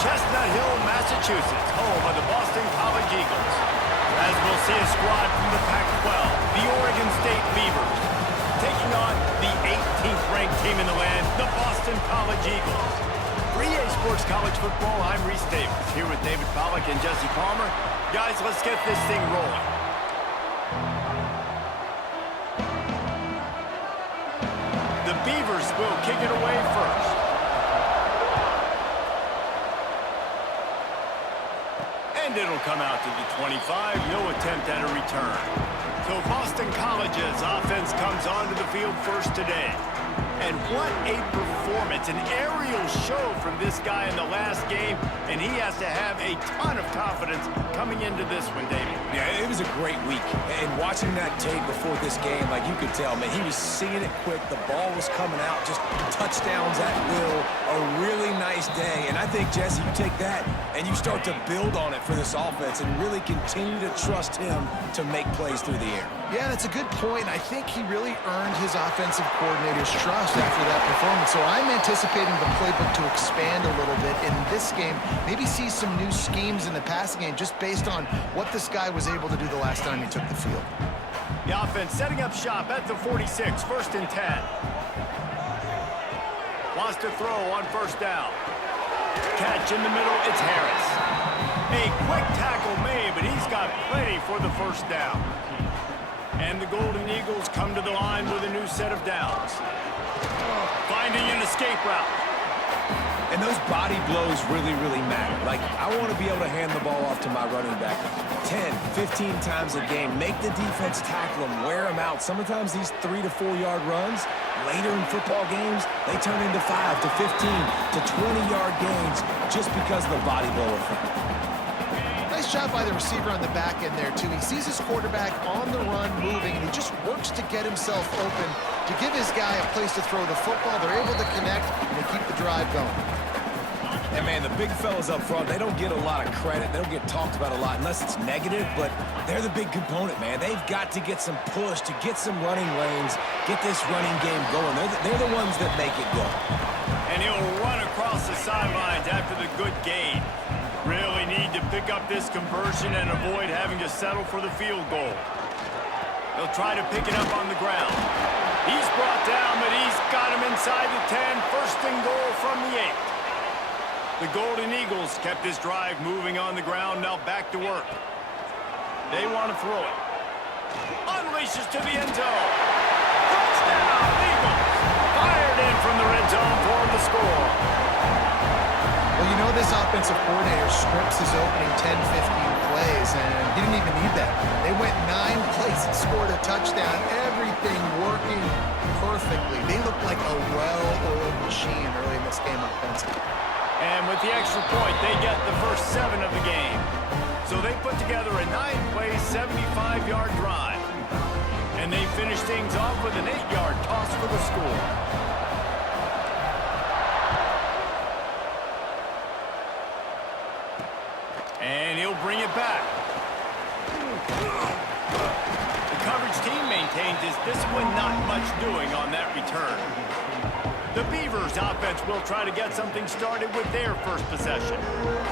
Chestnut Hill, Massachusetts, home of the Boston College Eagles. As we'll see a squad from the Pac-12, the Oregon State Beavers, taking on the 18th ranked team in the land, the Boston College Eagles. For EA Sports College Football, I'm Reese Davis, here with David Pollack and Jesse Palmer. Guys, let's get this thing rolling. The Beavers will kick it away first. And it'll come out to the 25, no attempt at a return. So Boston College's offense comes onto the field first today. And what a performance, an aerial show from this guy in the last game, and he has to have a ton of confidence coming into this one, David. Yeah, it was a great week, and watching that tape before this game, like you could tell, man, he was seeing it quick, the ball was coming out, just touchdowns at will, a really nice day, and I think, Jesse, you take that and you start to build on it for this offense and really continue to trust him to make plays through the air. Yeah, that's a good point. I think he really earned his offensive coordinator's trust after that performance. So I'm anticipating the playbook to expand a little bit in this game. Maybe see some new schemes in the passing game just based on what this guy was able to do the last time he took the field. The offense setting up shop at the 46, first and 10. Wants to throw on first down. Catch in the middle, it's Harris. A quick tackle made, but he's got plenty for the first down. And the Golden Eagles come to the line with a new set of downs. Finding an escape route. And those body blows really, really matter. Like, I want to be able to hand the ball off to my running back 10, 15 times a game. Make the defense tackle them, wear them out. Sometimes these 3 to 4 yard runs, later in football games, they turn into 5 to 15 to 20-yard gains just because of the body blow effect. Nice job by the receiver on the back end there, too. He sees his quarterback on the run moving, and he just works to get himself open to give his guy a place to throw the football. They're able to connect, and they keep the drive going. And, man, the big fellas up front, they don't get a lot of credit. They don't get talked about a lot unless it's negative, but they're the big component, man. They've got to get some push, to get some running lanes, get this running game going. They're the ones that make it go. And he'll run across the sidelines after the good gain. Really need to pick up this conversion and avoid having to settle for the field goal. He'll try to pick it up on the ground. He's brought down, but he's got him inside the 10. First and goal from the 8. The Golden Eagles kept this drive moving on the ground, now back to work. They want to throw it. Unleashes to the end zone. Touchdown, Eagles! Fired in from the red zone for the score. Well, you know this offensive coordinator scripts his opening 10, 15 plays, and he didn't even need that. They went 9 plays and scored a touchdown. Everything working perfectly. They looked like a well-oiled machine early in this game offensively. And with the extra point, they get the first 7 of the game. So they put together a 9-play, 75-yard drive. And they finish things off with an 8-yard toss for the score. And he'll bring it back. The coverage team maintains his discipline, not much doing on that return. The Beavers offense will try to get something started with their first possession.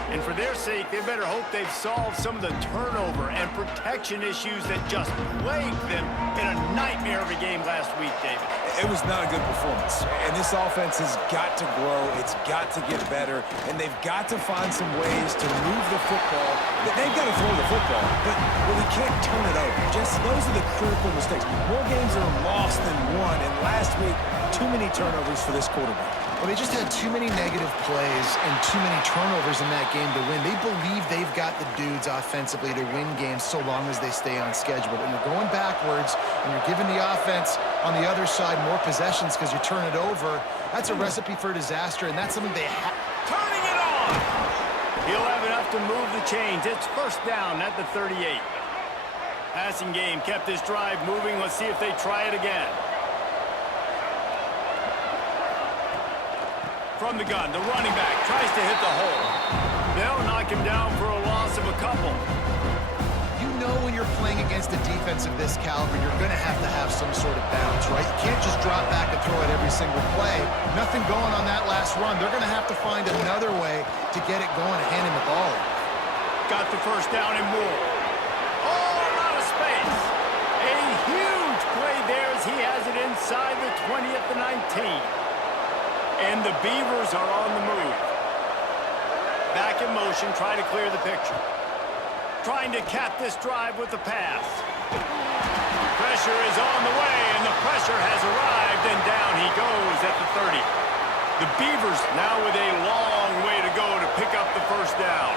And for their sake, they better hope they've solved some of the turnover and protection issues that just plagued them in a nightmare of a game last week, David. It was not a good performance. And this offense has got to grow. It's got to get better. And they've got to find some ways to move the football. They've got to throw the football, but we can't turn it over. Just those are the critical mistakes. More games are lost than won. And last week, too many turnovers for this quarterback. Well, they just had too many negative plays and too many turnovers in that game to win. They believe they've got the dudes offensively to win games so long as they stay on schedule. But when you're going backwards and you're giving the offense on the other side more possessions because you turn it over, that's a recipe for disaster, and that's something they have. Turning it on! He'll have enough to move the chains. It's first down at the 38. Passing game kept this drive moving. Let's see if they try it again. From the gun, the running back tries to hit the hole. They'll knock him down for a loss of a couple. You know when you're playing against a defense of this caliber, you're going to have some sort of balance, right? You can't just drop back and throw it every single play. Nothing going on that last run. They're going to have to find another way to get it going and hand him the ball. Got the first down and more. Oh, a lot of space. A huge play there as he has it inside the 20 at the 19. And the Beavers are on the move. Back in motion, try to clear the picture. Trying to cap this drive with the pass. Pressure is on the way, and the pressure has arrived, and down he goes at the 30. The Beavers now with a long way to go to pick up the first down.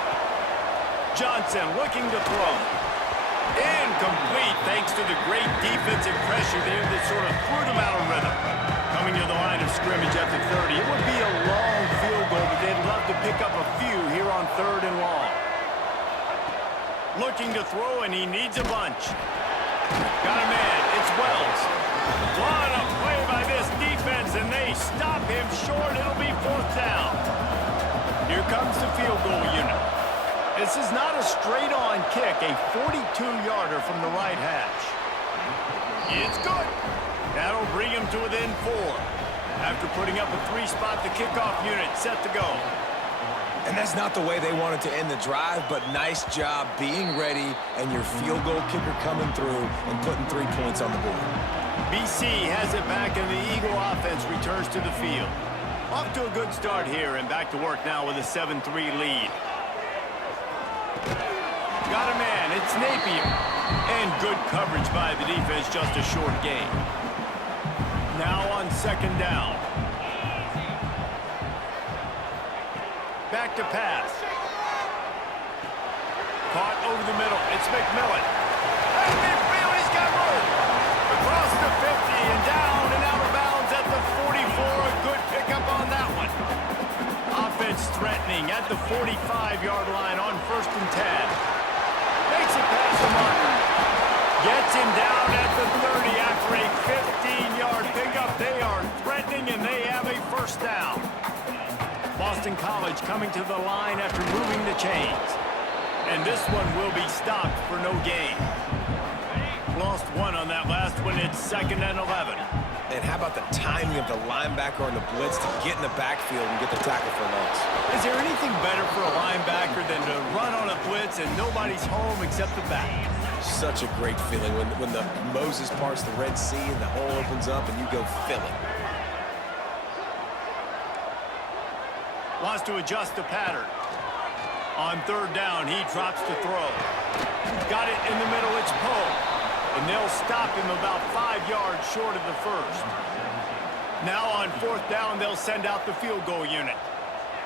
Johnson looking to throw. Incomplete thanks to the great defensive pressure there that sort of threw them out of rhythm. Coming to the line of scrimmage at the 30. It would be a long field goal, but they'd love to pick up a few here on 3rd and long. Looking to throw, and he needs a bunch. Got a man. It's Wells. What a play by this defense, and they stop him short. It'll be 4th down. Here comes the field goal unit. This is not a straight-on kick, a 42-yarder from the right hash. It's good. That'll bring him to within 4. After putting up a 3-spot, the kickoff unit set to go. And that's not the way they wanted to end the drive, but nice job being ready and your field goal kicker coming through and putting 3 points on the board. BC has it back, and the Eagle offense returns to the field. Off to a good start here, and back to work now with a 7-3 lead. Got a man. It's Napier. And good coverage by the defense, just a short gain. Now on 2nd down. Back to pass. Caught over the middle. It's McMillan. And McMillan, he's got room. Across the 50 and down and out of bounds at the 44. A good pickup on that one. Offense threatening at the 45-yard line on 1st and 10. Makes it past the marker. Gets him down at the 30 after a 15-yard pickup. They are threatening, and they have a 1st down. Boston College coming to the line after moving the chains. And this one will be stopped for no gain. Lost 1 on that last one. It's 2nd and 11. And how about the timing of the linebacker on the blitz to get in the backfield and get the tackle for loss? Is there anything better for a linebacker than to run on a blitz and nobody's home except the back? Such a great feeling when the Moses parts the Red Sea and the hole opens up and you go fill it. Wants to adjust the pattern. On 3rd down, he drops to throw. Got it in the middle, it's Poe. And they'll stop him about 5 yards short of the 1st. Now on 4th down, they'll send out the field goal unit.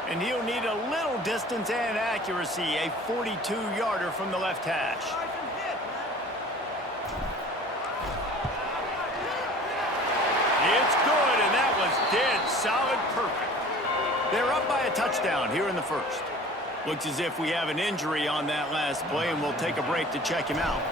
And he'll need a little distance and accuracy, a 42-yarder from the left hash. It's good, and that was dead solid perfect. They're up by a touchdown here in the 1st. Looks as if we have an injury on that last play, and we'll take a break to check him out.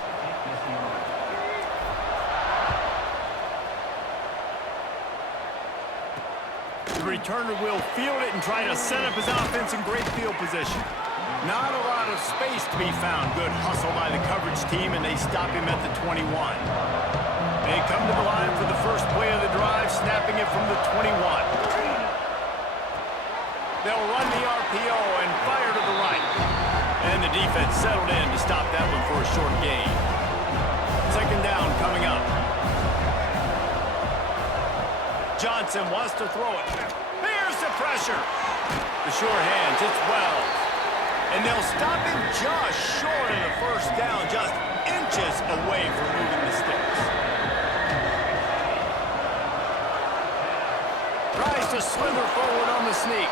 The returner will field it and try to set up his offense in great field position. Not a lot of space to be found. Good hustle by the coverage team, and they stop him at the 21. They come to the line for the first play of the drive, snapping it from the 21. They'll run the RPO and fire to the right. And the defense settled in to stop that one for a short gain. 2nd down coming up. Johnson wants to throw it. Here's the pressure. The sure hands, it's Wells. And they'll stop him just short of the 1st down, just inches away from moving the sticks. Tries to slither forward on the sneak.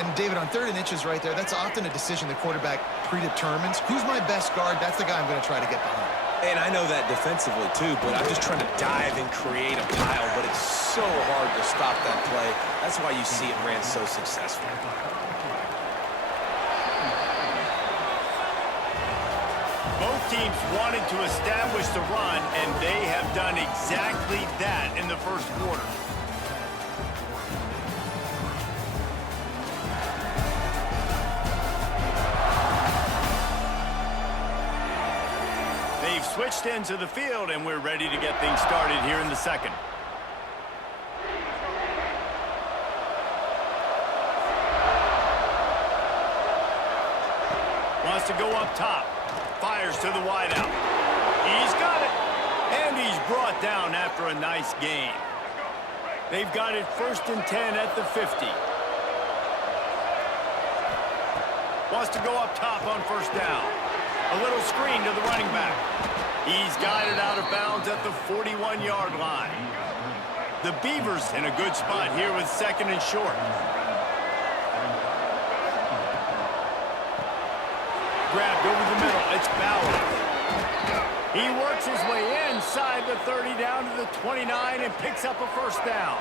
And David, on 3rd and inches right there, that's often a decision the quarterback predetermines. Who's my best guard? That's the guy I'm going to try to get behind. And I know that defensively, too, but I'm just trying to dive and create a pile, but it's so hard to stop that play. That's why you see it ran so successful. Both teams wanted to establish the run, and they have done exactly that in the 1st quarter. We've switched into the field, and we're ready to get things started here in the second. Wants to go up top. Fires to the wideout. He's got it. And he's brought down after a nice gain. They've got it 1st and 10 at the 50. Wants to go up top on 1st down. A little screen to the running back. He's got it out of bounds at the 41-yard line. The Beavers in a good spot here with 2nd and short. Grabbed over the middle. It's Bauer. He works his way inside the 30 down to the 29 and picks up a 1st down.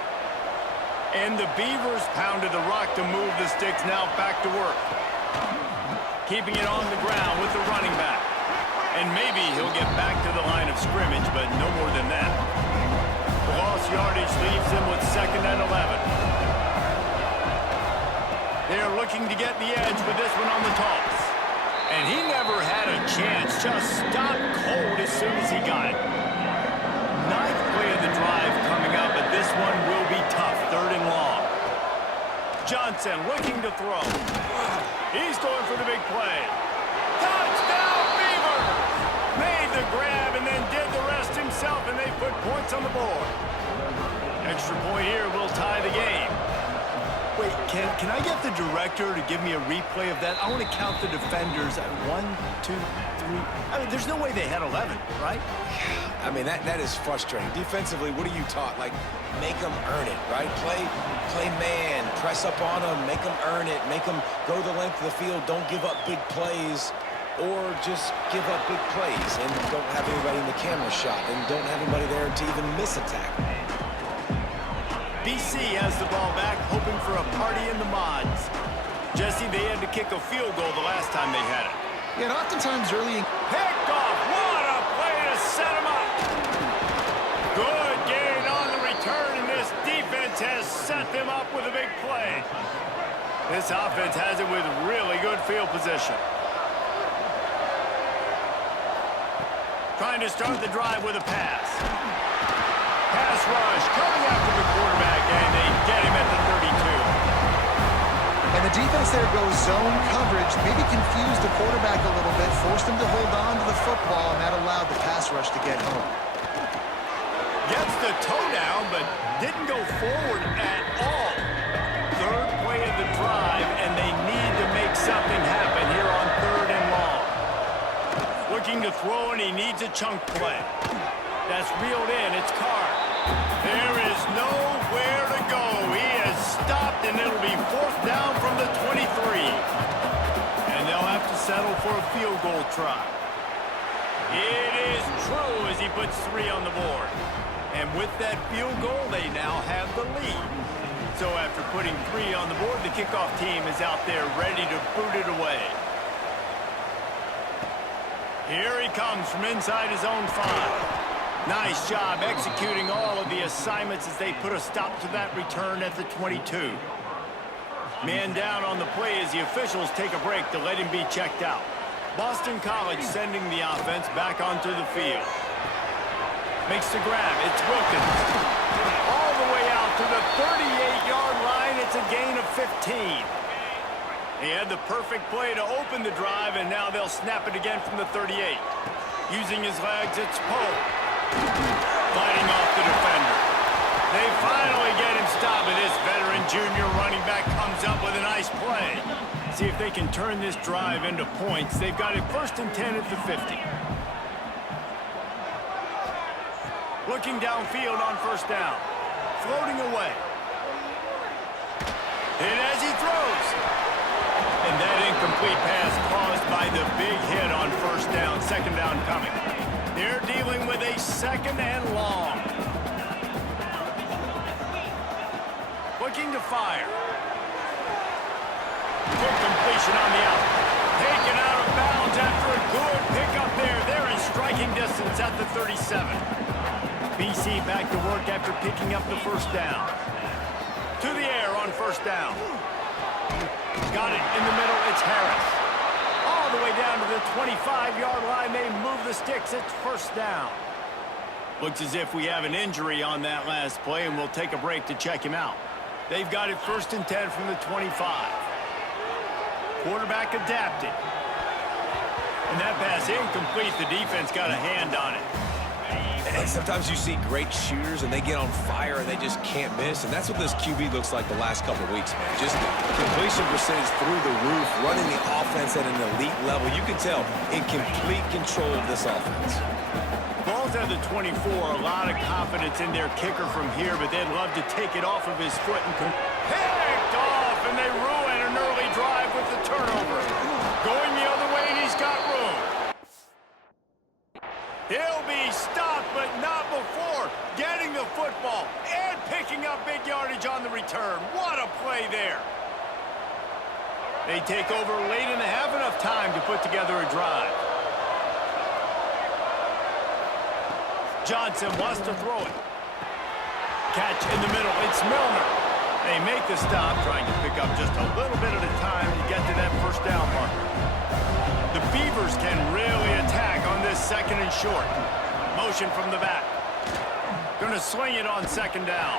And the Beavers pounded the rock to move the sticks, now back to work. Keeping it on the ground with the running back. And maybe he'll get back to the line of scrimmage, but no more than that. The lost yardage leaves him with 2nd and 11. They're looking to get the edge with this one on the toss. And he never had a chance, just stopped cold as soon as he got it. 9th play of the drive coming up, but this one will be tough, 3rd and long. Johnson looking to throw. He's going for the big play. Touchdown, Beavers! Made the grab and then did the rest himself, and they put points on the board. Extra point here will tie the game. Wait, can I get the director to give me a replay of that? I want to count the defenders at 1, 2, 3. I mean, there's no way they had 11, right? I mean, that is frustrating. Defensively, what are you taught? Like, make them earn it, right? Play man, press up on them, make them earn it, make them go the length of the field, don't give up big plays, or just give up big plays and don't have anybody in the camera shot and don't have anybody there to even miss a tackle. BC has the ball back, hoping for a party in the mods. Jesse, they had to kick a field goal the last time they had it. Yeah, and oftentimes early... Picked off! What a play to set him up! Good gain on the return, and this defense has set them up with a big play. This offense has it with really good field position. Trying to start the drive with a pass. Pass rush coming after the quarterback, and they get him at the 32. And the defense there goes zone coverage, maybe confused the quarterback a little bit, forced him to hold on to the football, and that allowed the pass rush to get home. Gets the toe down, but didn't go forward at all. 3rd play of the drive, and they need to make something happen here on 3rd and long. Looking to throw, and he needs a chunk play. That's reeled in. It's Carr. There is nowhere to go. He has stopped, and it'll be 4th down from the 23. And they'll have to settle for a field goal try. It is true as he puts 3 on the board. And with that field goal, they now have the lead. So after putting 3 on the board, the kickoff team is out there ready to boot it away. Here he comes from inside his own 5. Nice job executing all of the assignments as they put a stop to that return at the 22. Man down on the play as the officials take a break to let him be checked out. Boston College sending the offense back onto the field. Makes the grab. It's Wilkins. All the way out to the 38-yard line. It's a gain of 15. He had the perfect play to open the drive, and now they'll snap it again from the 38. Using his legs, it's Poe. Fighting off the defender. They finally get him stopped, and this veteran junior running back comes up with a nice play. See if they can turn this drive into points. They've got it 1st and 10 at the 50. Looking downfield on 1st down. Floating away. And as he throws. And that incomplete pass caused by the big hit on 1st down. 2nd down coming. They're dealing with a 2nd and long. Looking to fire. Quick completion on the out. Taken out of bounds after a good pickup there. They're in striking distance at the 37. BC back to work after picking up the 1st down. To the air on 1st down. Got it in the middle. It's Harris. On all the way down to the 25-yard line. They move the sticks. It's first down. Looks as if we have an injury on that last play, and we'll take a break to check him out. They've got it 1st and 10 from the 25. Quarterback adapted. And that pass incomplete. The defense got a hand on it. And sometimes you see great shooters, and they get on fire, and they just can't miss. And that's what this QB looks like the last couple of weeks, man. Just completion percentage through the roof, running the offense at an elite level. You can tell in complete control of this offense. Ball's at the 24. A lot of confidence in their kicker from here, but they'd love to take it off of his foot and picked off, and they ruin an early drive with the turnover. Going the other way, and he's got room. He'll be stopped, but not before getting the football and picking up big yardage on the return. What a play there. They take over late and have enough time to put together a drive. Johnson wants to throw it. Catch in the middle. It's Milner. They make the stop, trying to pick up just a little bit at a time to get to that first down marker. The Beavers can really attack on this 2nd and short. Motion from the back. Going to sling it on 2nd down.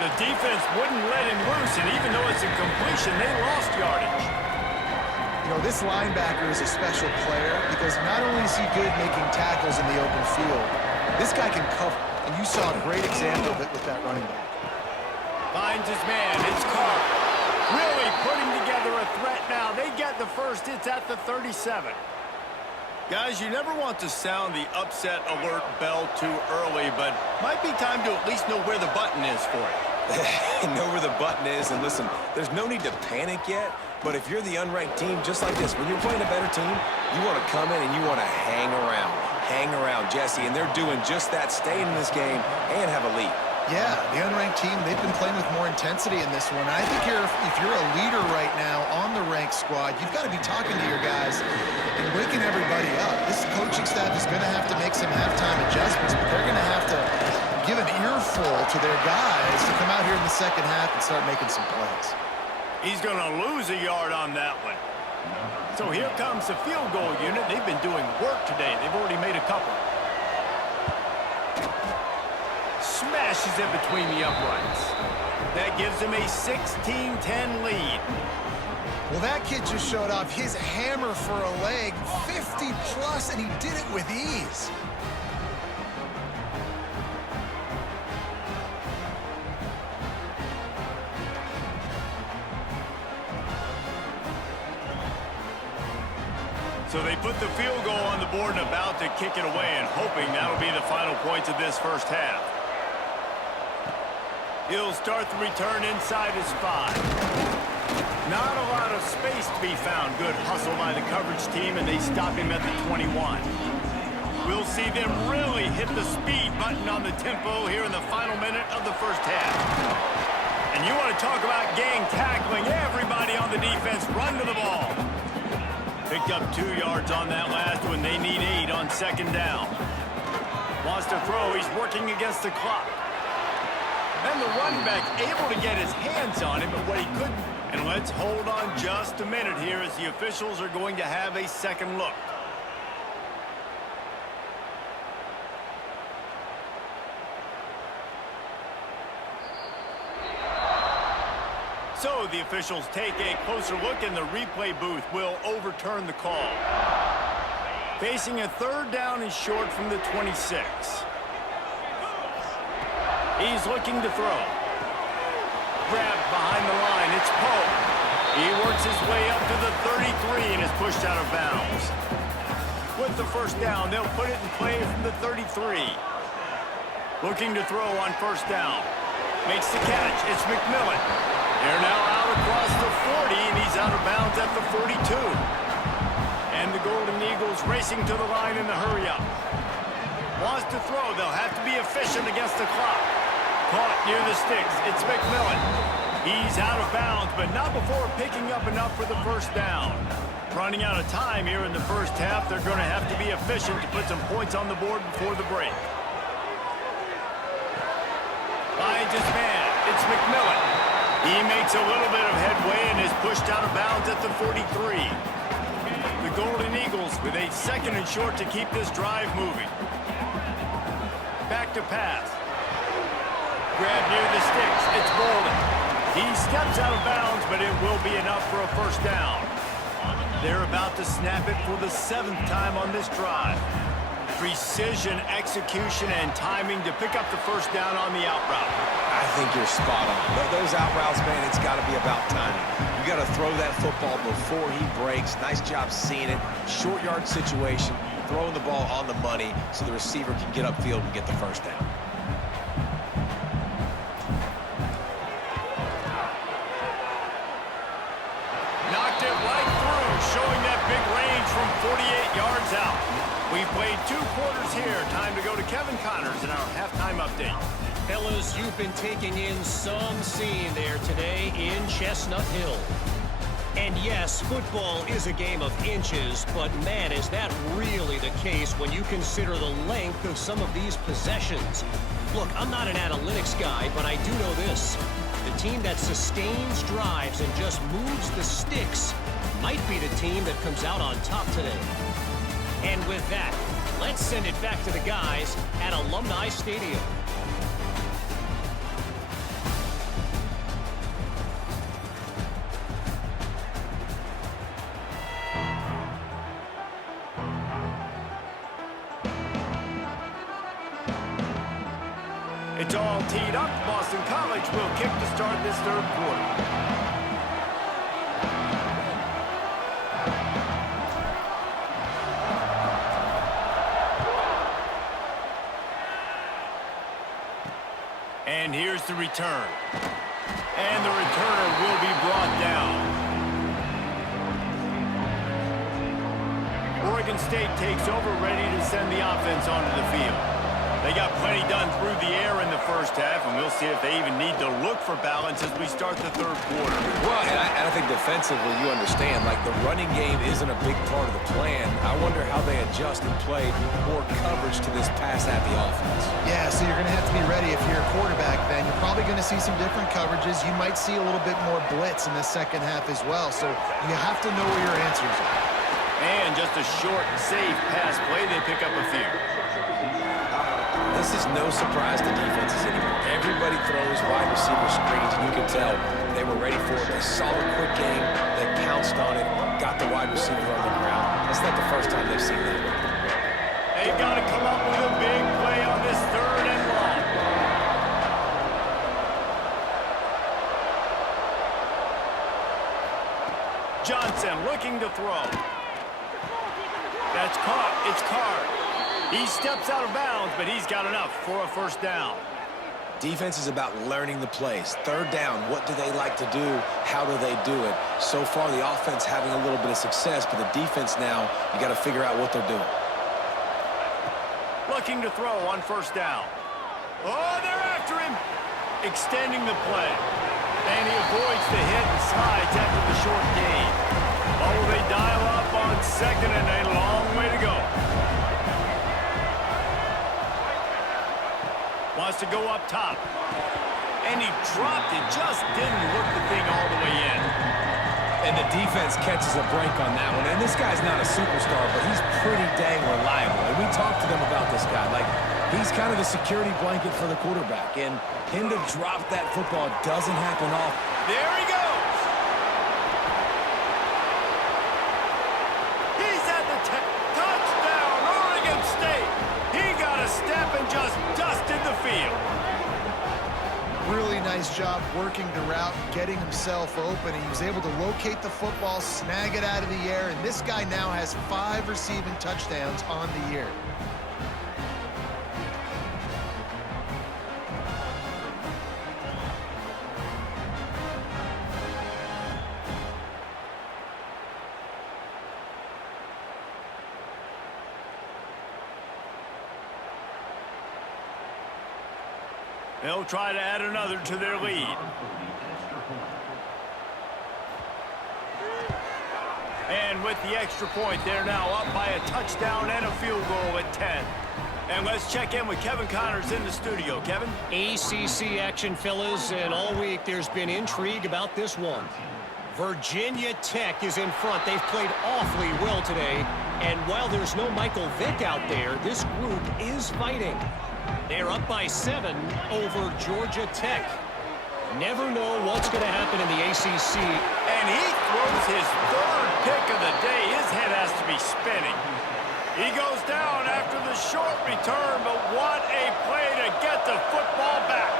The defense wouldn't let him loose, and even though it's a completion, they lost yardage. You know, this linebacker is a special player because not only is he good making tackles in the open field, this guy can cover, and you saw a great example of it with that running back. Finds his man. It's Carr. Really putting together a threat now. They get the first. It's at the 37. Guys, you never want to sound the upset alert bell too early, but might be time to at least know where the button is for it. Know where the button is, and listen, there's no need to panic yet, but if you're the unranked team, just like this, when you're playing a better team, you want to come in and you want to hang around. Hang around, Jesse, and they're doing just that, staying in this game and have a lead. Yeah, the unranked team, they've been playing with more intensity in this one. I think if you're a leader right now on the ranked squad, you've got to be talking to your guys and waking everybody up. This coaching staff is going to have to make some halftime adjustments, but they're going to have to give an earful to their guys to come out here in the 2nd half and start making some plays. He's going to lose a yard on that one. So here comes the field goal unit. They've been doing work today. They've already made a couple. Smashes it between the uprights. That gives him a 16-10 lead. Well, that kid just showed off his hammer for a leg, 50-plus, and he did it with ease. So they put the field goal on the board and about to kick it away, and hoping that'll be the final points of this first half. He'll start the return inside his 5. Not a lot of space to be found. Good hustle by the coverage team, and they stop him at the 21. We'll see them really hit the speed button on the tempo here in the final minute of the first half. And you want to talk about gang tackling. Everybody on the defense run to the ball. Picked up 2 yards on that last one. They need 8 on 2nd down. Wants to throw. He's working against the clock. And the running back able to get his hands on him, but what he couldn't. And let's hold on just a minute here as the officials are going to have a second look. So the officials take a closer look, and the replay booth will overturn the call. Facing a 3rd down and short from the 26. He's looking to throw. Grabbed behind the line. It's Poe. He works his way up to the 33 and is pushed out of bounds. With the first down, they'll put it in play from the 33. Looking to throw on 1st down. Makes the catch. It's McMillan. They're now out across the 40, and he's out of bounds at the 42. And the Golden Eagles racing to the line in the hurry-up. Wants to throw. They'll have to be efficient against the clock. Caught near the sticks. It's McMillan. He's out of bounds, but not before picking up enough for the first down. Running out of time here in the first half. They're going to have to be efficient to put some points on the board before the break. Finds his man. It's McMillan. He makes a little bit of headway and is pushed out of bounds at the 43. The Golden Eagles with a 2nd and short to keep this drive moving. Back to pass. Grab near the sticks. It's Bolden. He steps out of bounds, but it will be enough for a first down. They're about to snap it for the 7th time on this drive. Precision, execution, and timing to pick up the first down on the out route. I think you're spot on. Those out routes, man, it's got to be about timing. You got to throw that football before he breaks. Nice job seeing it. Short yard situation, throwing the ball on the money so the receiver can get upfield and get the first down. Knocked it right through, showing that big range from 48 yards out. We've played 2 quarters here. Time to go to Kevin Connors in our halftime update. Fellas, you've been taking in some scene there today in Chestnut Hill. And yes, football is a game of inches, but man, is that really the case when you consider the length of some of these possessions. Look, I'm not an analytics guy, but I do know this. The team that sustains drives and just moves the sticks might be the team that comes out on top today. And with that, let's send it back to the guys at Alumni Stadium. It's all teed up. Boston College will kick to start this 3rd quarter. And here's the return. And the returner will be brought down. Oregon State takes over, ready to send the offense onto the field. They got plenty done through the air in the first half, and we'll see if they even need to look for balance as we start the 3rd quarter. Well, and I think defensively, you understand, like the running game isn't a big part of the plan. I wonder how they adjust and play more coverage to this pass-happy offense. Yeah, so you're going to have to be ready if you're a quarterback, then. You're probably going to see some different coverages. You might see a little bit more blitz in the 2nd half as well, so you have to know where your answers are. And just a short, safe pass play, they pick up a few. This is no surprise to defenses anymore. Everybody throws wide receiver screens, and you can tell they were ready for it. They saw the quick game, they pounced on it, got the wide receiver on the ground. That's not the first time they've seen that. They've got to come up with a big play on this 3rd and long. Johnson looking to throw. That's caught. It's Card. He steps out of bounds, but he's got enough for a first down. Defense is about learning the plays. 3rd down, what do they like to do? How do they do it? So far, the offense having a little bit of success, but the defense now, you got to figure out what they're doing. Looking to throw on first down. Oh, they're after him. Extending the play. And he avoids the hit and slides after the short gain. Oh, they dial up on 2nd and a long way to go. Wants to go up top. And he dropped it. Just didn't look the thing all the way in. And the defense catches a break on that one. And this guy's not a superstar, but he's pretty dang reliable. And we talked to them about this guy. Like, he's kind of the security blanket for the quarterback. And him to drop that football doesn't happen often. There he goes. He's at the touchdown, Oregon State. He got a step and just dusted the field. Really nice job working the route, getting himself open. He was able to locate the football, snag it out of the air, and this guy now has 5 receiving touchdowns on the year. They'll try to add another to their lead. And with the extra point, they're now up by a touchdown and a field goal at 10. And let's check in with Kevin Connors in the studio. Kevin? ACC action, fellas, and all week there's been intrigue about this one. Virginia Tech is in front. They've played awfully well today. And while there's no Michael Vick out there, this group is fighting. They're up by 7 over Georgia Tech. Never know what's going to happen in the ACC. And he throws his 3rd pick of the day. His head has to be spinning. He goes down after the short return, but what a play to get the football back.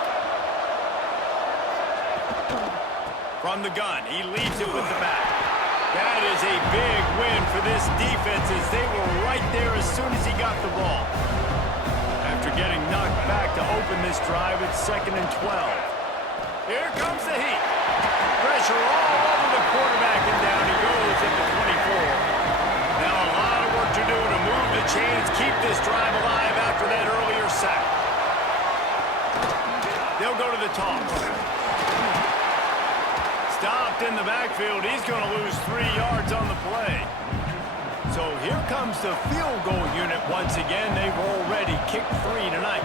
From the gun, he leads it with the back. That is a big win for this defense as they were right there as soon as he got the ball. After getting knocked back to open this drive, it's 2nd and 12. Here comes the heat. Pressure all over the quarterback, and down he goes at the 24. Now a lot of work to do to move the chains, keep this drive alive after that earlier sack. They'll go to the toss. Stopped in the backfield. He's going to lose 3 yards on the play. So here comes the field goal unit once again. They've already kicked 3 tonight.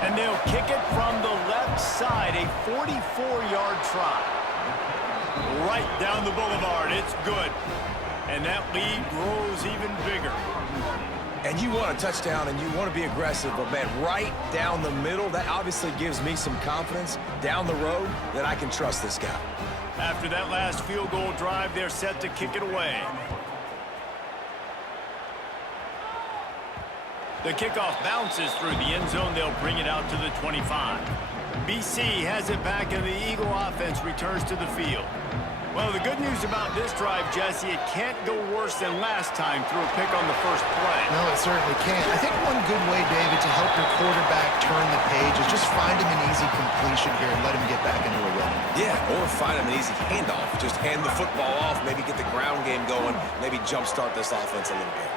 And they'll kick it from the left side, a 44-yard try. Right down the boulevard. It's good. And that lead grows even bigger. And you want a touchdown and you want to be aggressive, but man, right down the middle, that obviously gives me some confidence down the road that I can trust this guy. After that last field goal drive, they're set to kick it away. The kickoff bounces through the end zone. They'll bring it out to the 25. BC has it back, and the Eagle offense returns to the field. Well, the good news about this drive, Jesse, it can't go worse than last time through a pick on the first play. No, it certainly can't. I think one good way, David, to help your quarterback turn the page is just find him an easy completion here and let him get back into a rhythm. Yeah, or find him an easy handoff. Just hand the football off, maybe get the ground game going, maybe jumpstart this offense a little bit.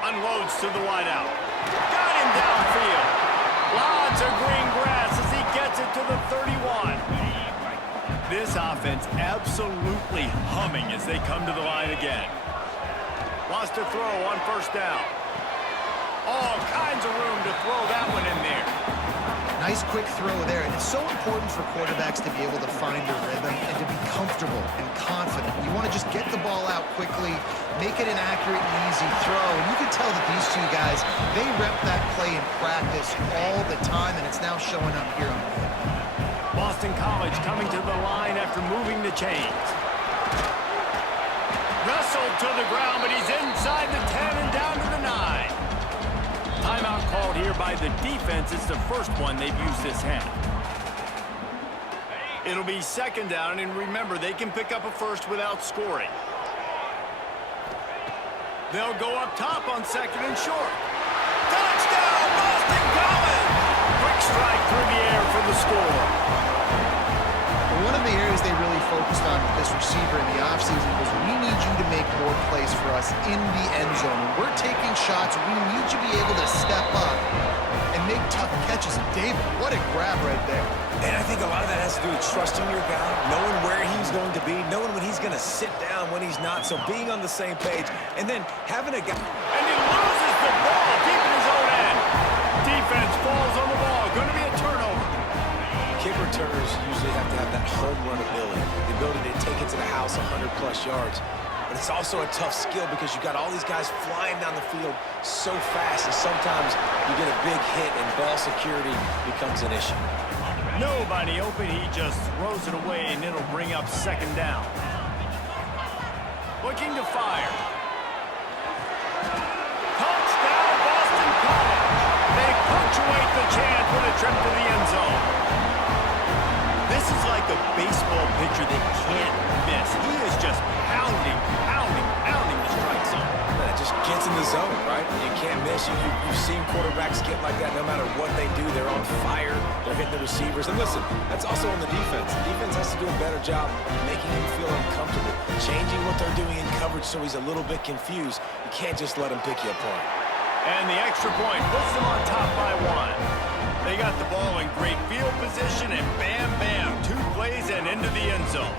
Unloads to the wideout. Got him downfield. Lots of green grass as he gets it to the 31. This offense absolutely humming as they come to the line again. Lost a throw on first down. All kinds of room to throw that one in there. Nice quick throw there. And it's so important for quarterbacks to be able to find a rhythm and to be comfortable and confident. You want to just get the ball out quickly, make it an accurate and easy throw. And you can tell that these two guys, they rep that play in practice all the time, and it's now showing up here on the field. Boston College coming to the line after moving the chains. Wrestled to the ground, but he's inside the 10 and down to the 9. Timeout called here by the defense. It's the first one they've used this half. It'll be 2nd down, and remember, they can pick up a first without scoring. They'll go up top on 2nd and short. Touchdown, Boston College! Quick strike through the air for the score. One of the areas they really focused on with this receiver in the offseason was we need you to make more plays for us in the end zone. When we're taking shots, we need you to be able to step up and make tough catches. And David, what a grab right there. And I think a lot of that has to do with trusting your guy, knowing where he's going to be, knowing when he's going to sit down, when he's not. So being on the same page, and then having a guy. And he loses the ball deep in his own end. Defense falls on the ball. Going to be a turnover. Kick returners usually have to have that home run ability, the ability to take it to the house 100-plus yards. But it's also a tough skill because you've got all these guys flying down the field so fast, and sometimes you get a big hit and ball security becomes an issue. Nobody open. He just throws it away, and it'll bring up 2nd down. Looking to fire. Touchdown, Boston College. They punctuate the chance with a trip to the end zone. This is like a baseball pitcher that can't miss. He is just pounding the strike zone. It just gets in the zone, right? You can't miss. You've seen quarterbacks get like that no matter what they do. They're on fire. They're hitting the receivers. And listen, that's also on the defense. The defense has to do a better job making him feel uncomfortable, changing what they're doing in coverage so he's a little bit confused. You can't just let him pick you apart. And the extra point puts them on top by 1. They got the ball in great field position, and bam, bam, 2 plays and into the end zone.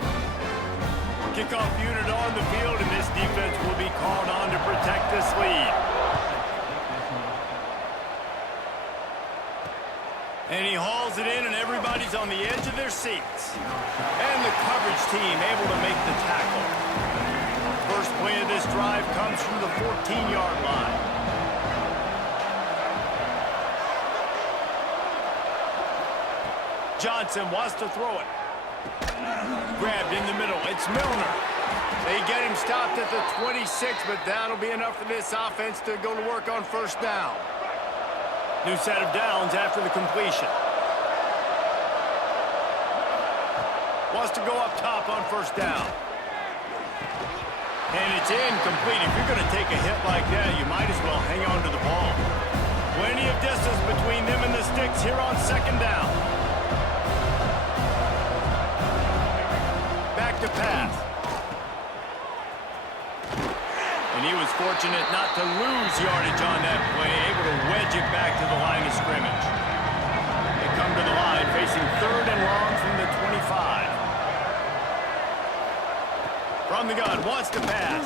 Kickoff unit on the field, and this defense will be called on to protect this lead. And he hauls it in, and everybody referees on the edge of their seats. And the coverage team able to make the tackle. First play of this drive comes from the 14-yard line. Johnson wants to throw it. Grabbed in the middle. It's Milner. They get him stopped at the 26, but that'll be enough for this offense to go to work on first down. New set of downs after the completion. Wants to go up top on first down. And it's incomplete. If you're going to take a hit like that, you might as well hang on to the ball. Plenty of distance between them and the sticks here on second down. Back to pass. And he was fortunate not to lose yardage on that play, able to wedge it back to the line of scrimmage. They come to the line facing third and long from the 25. From the gun, wants to pass.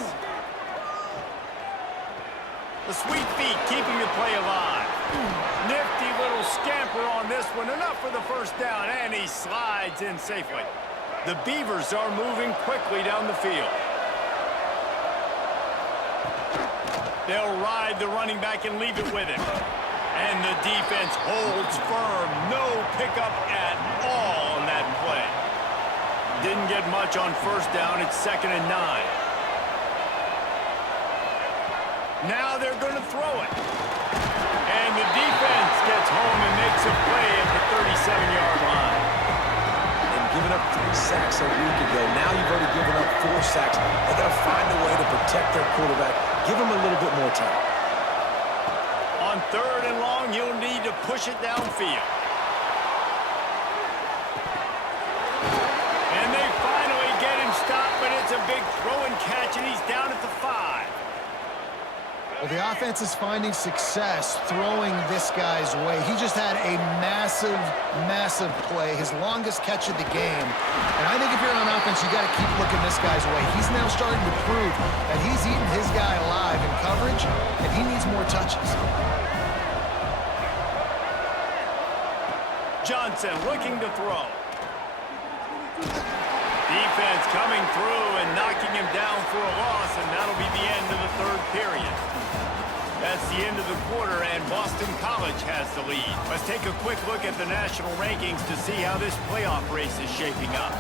The sweet feet keeping the play alive. Nifty little scamper on this one, enough for the first down, and he slides in safely. The Beavers are moving quickly down the field. They'll ride the running back and leave it with him. And the defense holds firm. No pickup at all on that play. Didn't get much on first down. It's 2nd and 9. Now they're going to throw it. And the defense gets home and makes a play at the 37-yard line. And giving up 3 sacks a week ago. Now you've already given up 4 sacks. They got to find a way to protect their quarterback. Give him a little bit more time. On third and long, you'll need to push it downfield. And they finally get him stopped, but it's a big throw and catch, and he's down at the 5. Well, the offense is finding success throwing this guy's way. He just had a massive, massive play, his longest catch of the game. And I think if you're on offense, you got to keep looking this guy's way. He's now starting to prove that he's eating his guy alive in coverage, and he needs more touches. Johnson looking to throw. Defense coming through and knocking him down for a loss, and that'll be the end of the third period. That's the end of the quarter, and Boston College has the lead. Let's take a quick look at the national rankings to see how this playoff race is shaping up.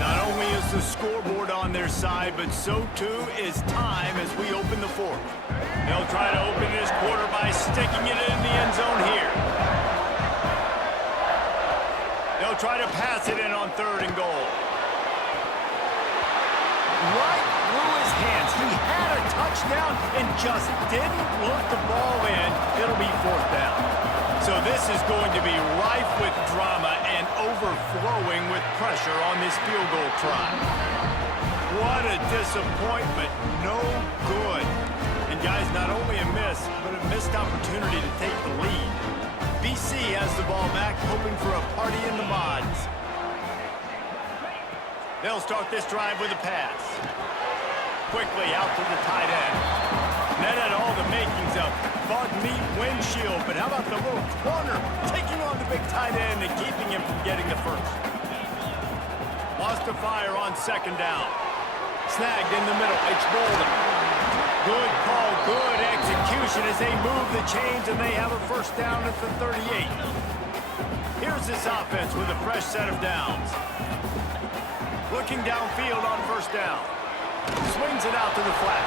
Not only is the scoreboard on their side, but so too is time as we open the fourth. They'll try to open this quarter by sticking it in the end zone here. They'll try to pass it in on third and goal. Right through his hands. He had a touchdown and just didn't look the ball in. It'll be fourth down. So this is going to be rife with drama and overflowing with pressure on this field goal try. What a disappointment. No good. And guys, not only a miss, but a missed opportunity to take the lead. BC has the ball back, hoping for a party in the mods. They'll start this drive with a pass. Quickly out to the tight end. That had all the makings of bug meat windshield, but how about the little corner taking on the big tight end and keeping him from getting the first? Lost to fire on second down. Snagged in the middle. It's Bolden. Good call, good execution as they move the chains and they have a first down at the 38. Here's this offense with a fresh set of downs. Looking downfield on first down. Swings it out to the flat.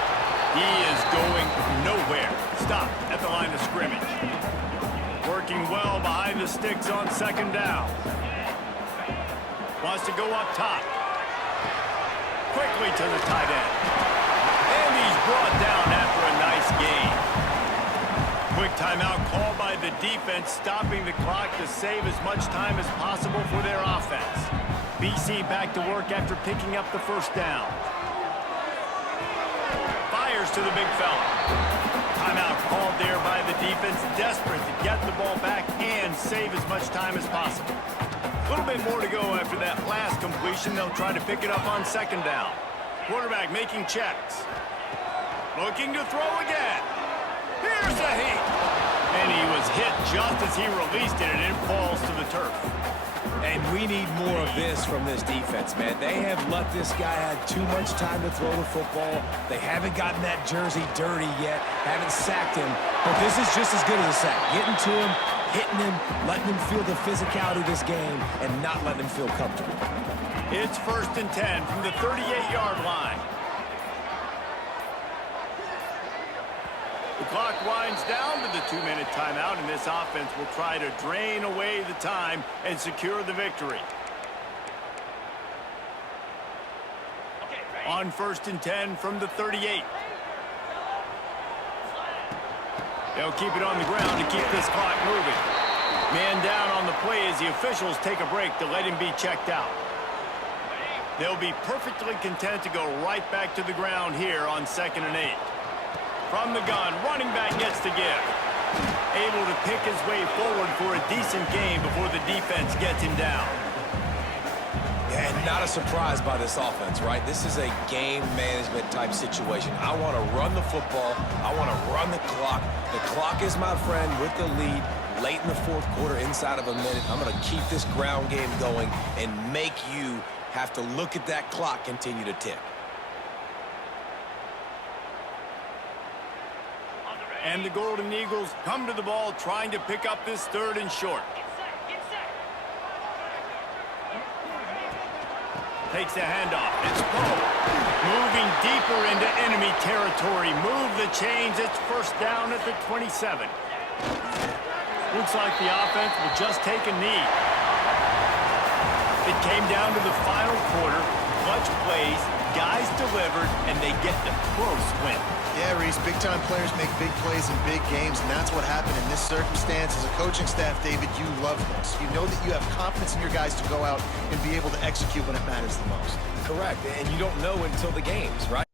He is going nowhere. Stopped at the line of scrimmage. Working well behind the sticks on second down. Wants to go up top. Quickly to the tight end. And he's brought down after a nice gain. Quick timeout called by the defense, stopping the clock to save as much time as possible for their offense. BC back to work after picking up the first down. Fires to the big fella. Timeout called there by the defense, desperate to get the ball back and save as much time as possible. A little bit more to go after that last completion. They'll try to pick it up on second down. Quarterback making checks. Looking to throw again. Here's a heat. and he was hit just as he released it, and it falls to the turf. And we need more of this from this defense, man. They have let this guy have too much time to throw the football. They haven't gotten that jersey dirty yet, haven't sacked him. But this is just as good as a sack. Getting to him, hitting him, letting him feel the physicality of this game, and not letting him feel comfortable. It's 1st and 10 from the 38-yard line. The clock winds down to the 2-minute timeout, and this offense will try to drain away the time and secure the victory. On 1st and 10 from the 38. They'll keep it on the ground to keep this clock moving. Man down on the play as the officials take a break to let him be checked out. They'll be perfectly content to go right back to the ground here on 2nd and 8. From the gun, running back gets to give. Able to pick his way forward for a decent gain before the defense gets him down. And not a surprise by this offense, right? This is a game management type situation. I want to run the football. I want to run the clock. The clock is my friend with the lead. Late in the 4th quarter, inside of a minute, I'm going to keep this ground game going and make you have to look at that clock continue to tick. And the Golden Eagles come to the ball trying to pick up this 3rd and short. Takes the handoff. It's Poe. Moving deeper into enemy territory. Move the chains. It's 1st down at the 27. Looks like the offense will just take a knee. It came down to the final quarter. Clutch plays, guys delivered, and they get the close win. Yeah, Reese, big-time players make big plays in big games, and that's what happened in this circumstance. As a coaching staff, David, you love this. You know that you have confidence in your guys to go out and be able to execute when it matters the most. Correct, and you don't know until the games, right?